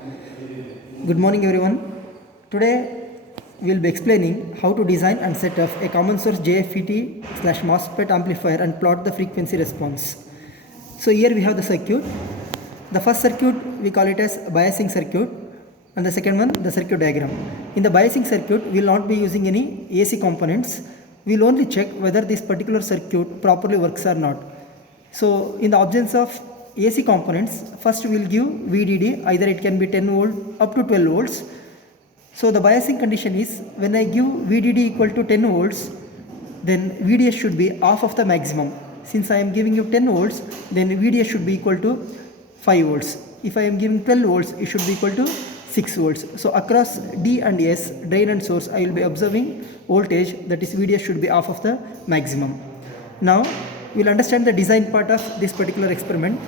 Good morning everyone. Today we will be explaining how to design and set up a common source JFET/MOSFET amplifier and plot the frequency response. So here we have the circuit. The first circuit we call it as biasing circuit and the second one the circuit diagram. In the biasing circuit we will not be using any AC components. We will only check whether this particular circuit properly works or not. So in the absence of AC components, first we will give VDD, either it can be 10 volt up to 12 volts. So the biasing condition is when I give VDD equal to 10 volts, then VDS should be half of the maximum. Since I am giving you 10 volts, then VDS should be equal to 5 volts. If I am giving 12 volts, it should be equal to 6 volts. So across D and S, drain and source, I will be observing voltage, that is VDS should be half of the maximum. Now we will understand the design part of this particular experiment.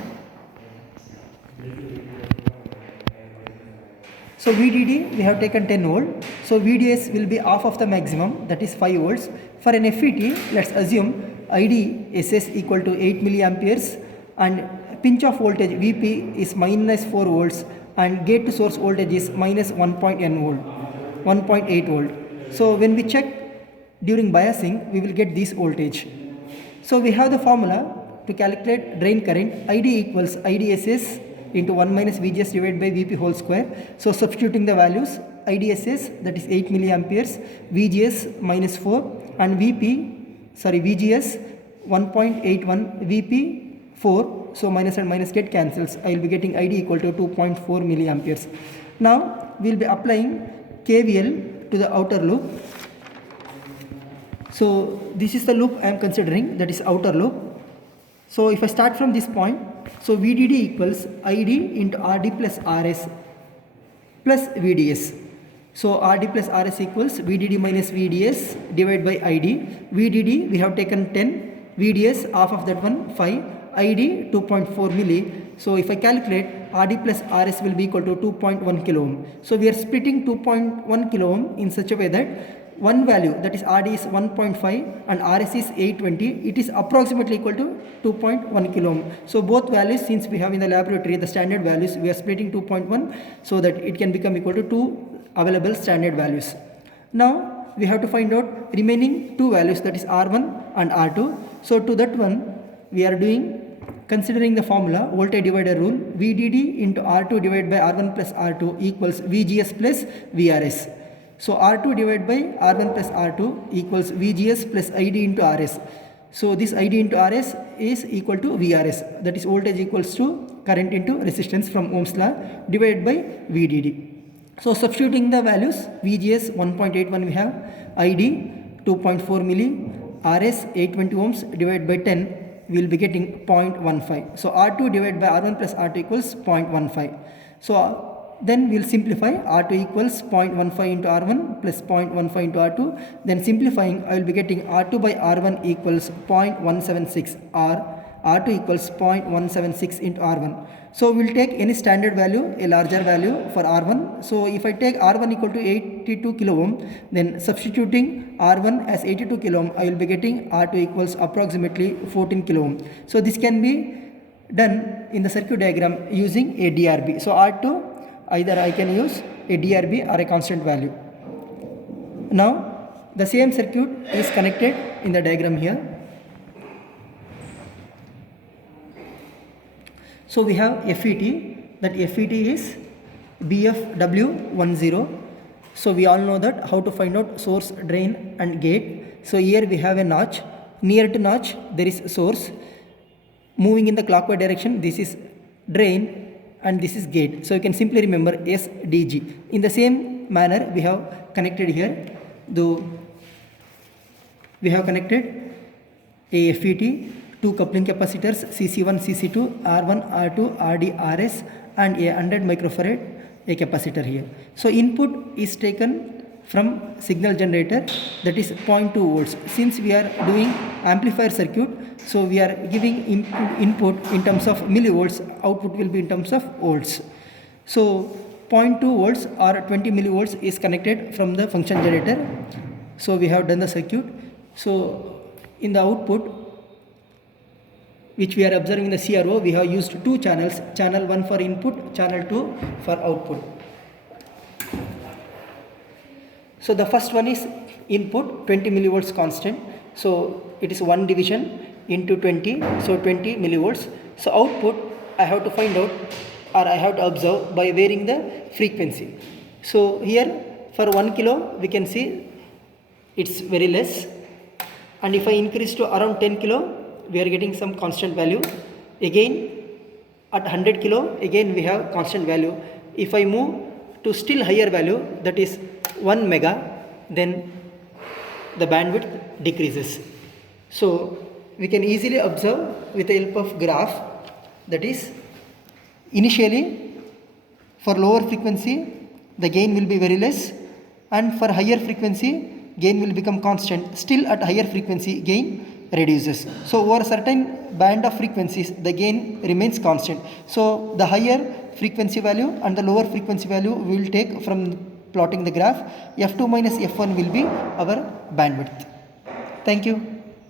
So VDD we have taken 10 volt. So VDS will be half of the maximum, that is 5 volts. For an FET, let's assume IDSS equal to 8 milliamperes and pinch off voltage VP is minus 4 volts and gate to source voltage is minus 1.8 volt. So when we check during biasing, we will get this voltage. So we have the formula to calculate drain current. ID equals IDSS into 1 minus VGS divided by VP whole square. So substituting the values, IDSS that is 8 milliamperes, VGS minus 4 and VGS 1.81, VP 4. So minus and minus get cancels. I will be getting ID equal to 2.4 milliamperes. Now we will be applying KVL to the outer loop. So this is the loop I am considering, that is outer loop. So if I start from this point, so VDD equals ID into RD plus RS plus VDS. So RD plus RS equals VDD minus VDS divided by ID. VDD we have taken 10, VDS half of that one 5, ID 2.4 milli. So if I calculate, RD plus RS will be equal to 2.1 kilo ohm. So we are splitting 2.1 kilo ohm in such a way that one value, that is RD is 1.5 and RS is 820, it is approximately equal to 2.1 kilo ohm. So both values, since we have in the laboratory the standard values, we are splitting 2.1 so that it can become equal to 2 available standard values. Now we have to find out remaining two values, that is R1 and R2. So to that one we are considering the formula voltage divider rule, VDD into R2 divided by R1 plus R2 equals VGS plus VRS. So R2 divided by R1 plus R2 equals VGS plus ID into RS. So this ID into RS is equal to VRS, that is voltage equals to current into resistance from Ohm's law divided by VDD. So substituting the values, VGS 1.81 we have, ID 2.4 milli, RS 820 ohms divided by 10, we will be getting 0.15. So R2 divided by R1 plus R2 equals 0.15. So then we will simplify, R2 equals 0.15 into R1 plus 0.15 into R2. Then simplifying, I will be getting R2 by R1 equals 0.176 or R2 equals 0.176 into R1. So we will take any standard value, a larger value for R1. So if I take R1 equal to 82 kilo ohm, then substituting R1 as 82 kilo ohm, I will be getting R2 equals approximately 14 kilo ohm. So this can be done in the circuit diagram using a DRB. So R2, either I can use a DRB or a constant value. Now the same circuit is connected in the diagram here. So we have FET, that FET is BFW10. So we all know that how to find out source, drain and gate. So here we have a notch, near to notch there is source, moving in the clockwise direction this is drain and this is gate. So you can simply remember SDG. In the same manner we have connected here, though we have connected a FET, two coupling capacitors CC1, CC2, R1, R2, RD, RS and a 100 microfarad a capacitor here. So input is taken from signal generator, that is 0.2 volts. Since we are doing amplifier circuit, so we are giving input in terms of millivolts, output will be in terms of volts. So 0.2 volts or 20 millivolts is connected from the function generator. So we have done the circuit. So in the output which we are observing in the CRO, we have used two channels, channel 1 for input, channel 2 for output. So the first one is input 20 millivolts constant. So it is 1 division into 20, so 20 millivolts. So output I have to find out, or I have to observe by varying the frequency. So here for 1 kilo we can see it's very less, and if I increase to around 10 kilo we are getting some constant value. Again at 100 kilo again we have constant value. If I move to still higher value, that is 1 mega, then the bandwidth decreases. So we can easily observe with the help of graph, that is initially for lower frequency the gain will be very less, and for higher frequency gain will become constant. Still at higher frequency gain reduces. So over a certain band of frequencies the gain remains constant. So the higher frequency value and the lower frequency value we will take from plotting the graph. F2 minus F1 will be our bandwidth. Thank you.